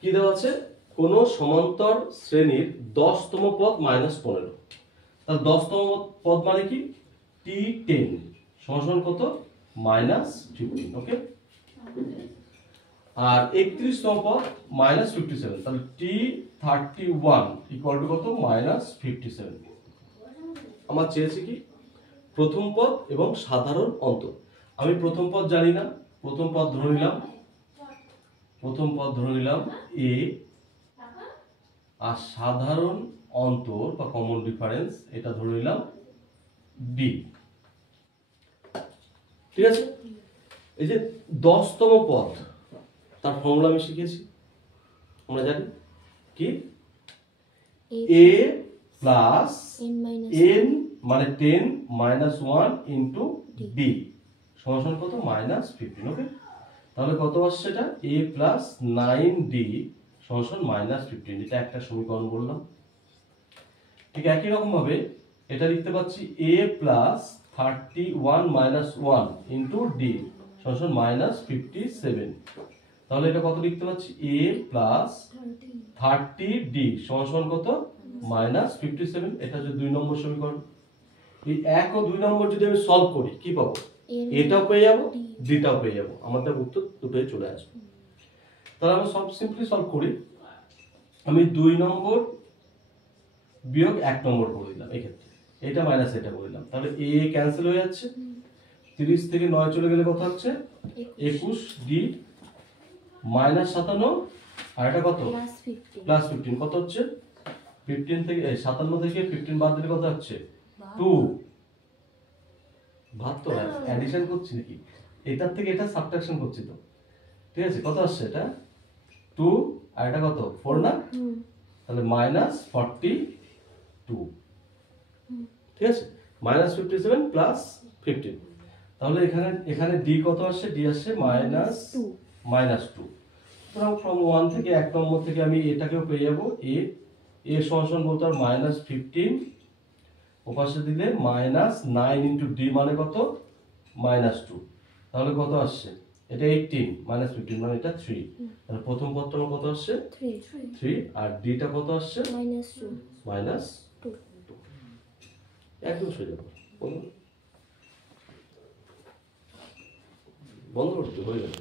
কি দেওয়া আছে, কোন সমান্তর শ্রেণীর 10তম পদ -15। তাহলে 10তম পদ মানে কি, t10 সমান কত, -15। ওকে, আর 31তম পদ -57, তাহলে t31 ইকুয়াল টু কত, -57। আমার চেয়েছে কি প্রথম পদ এবং সাধারণ অন্তর। আমি প্রথম পদ জানি না, প্রথম পদ ধরে নিলাম a, আর সাধারণ অন্তর বা কমন ডিফারেন্স এটা ধরে নিলাম d। ঠিক আছে, এই যে 10তম পদ, তার ফর্মুলা আমি শিখেছি, আমরা জানি কি, a প্লাস n মানে 10 -1 ইন্টু d সমান কত, -15। ওকে, তাহলে কত আসছে এটা, a প্লাস 9d সমান -15। এটা একটা সমীকরণ বললাম। ঠিক একই রকম ভাবে এটা লিখতে পাচ্ছি a প্লাস 31 -1 ইন্টু d সমান -57। তাহলে এটা কত লিখতে পাচ্ছি, a প্লাস 30d সমান কত, -57। এটা হচ্ছে 2 নম্বর সমীকরণ। এই 1 ও 2 নম্বর যদি আমি সলভ করি কি পাবো, এটাও পেয়ে যাবো, ডিটাও পেয়ে যাবো, আমাদের উত্তর দুটোই চলে আসবে। তাহলে আমরা সব সিম্পলি সলভ করি। আমি 2 নম্বর বিয়োগ 1 নম্বর করে দিলাম, এক্ষেত্রে এটা মাইনাস এটা করে দিলাম, তাহলে a ক্যান্সেল হয়ে যাচ্ছে, 30 থেকে 9 চলে গেলে কত হচ্ছে, 21 d -57, আর এটা কত, +15 কত হচ্ছে, 15 থেকে 57 থেকে 15 বাদ দিলে কত হচ্ছে, 2। ভাগ তো অ্যাডিশন করছি নাকি, এটার থেকে এটা সাবট্রাকশন করছি তো। ঠিক আছে, কত আসছে এটা 2, আর এটা কত 4 না, তাহলে -42। ঠিক আছে, -57 প্লাস 15। তাহলে এখানে d কত আসছে, d আসছে -2। সুতরাং ফ্রম 1 থেকে 1 নম্বর থেকে আমি এটাকেও পেয়ে যাব, a সমান বলতে আর -15 ওপাশে দিলে -9 ইন্টু d মানে কত, -2। তাহলে কত আসছে, এটা 18 -15 মানে এটা 3। তাহলে প্রথম পদটা কত আসছে, 3, আর dটা কত আসছে, -2। একদম সোজা, বন্ধ করতে হয়ে যাবে।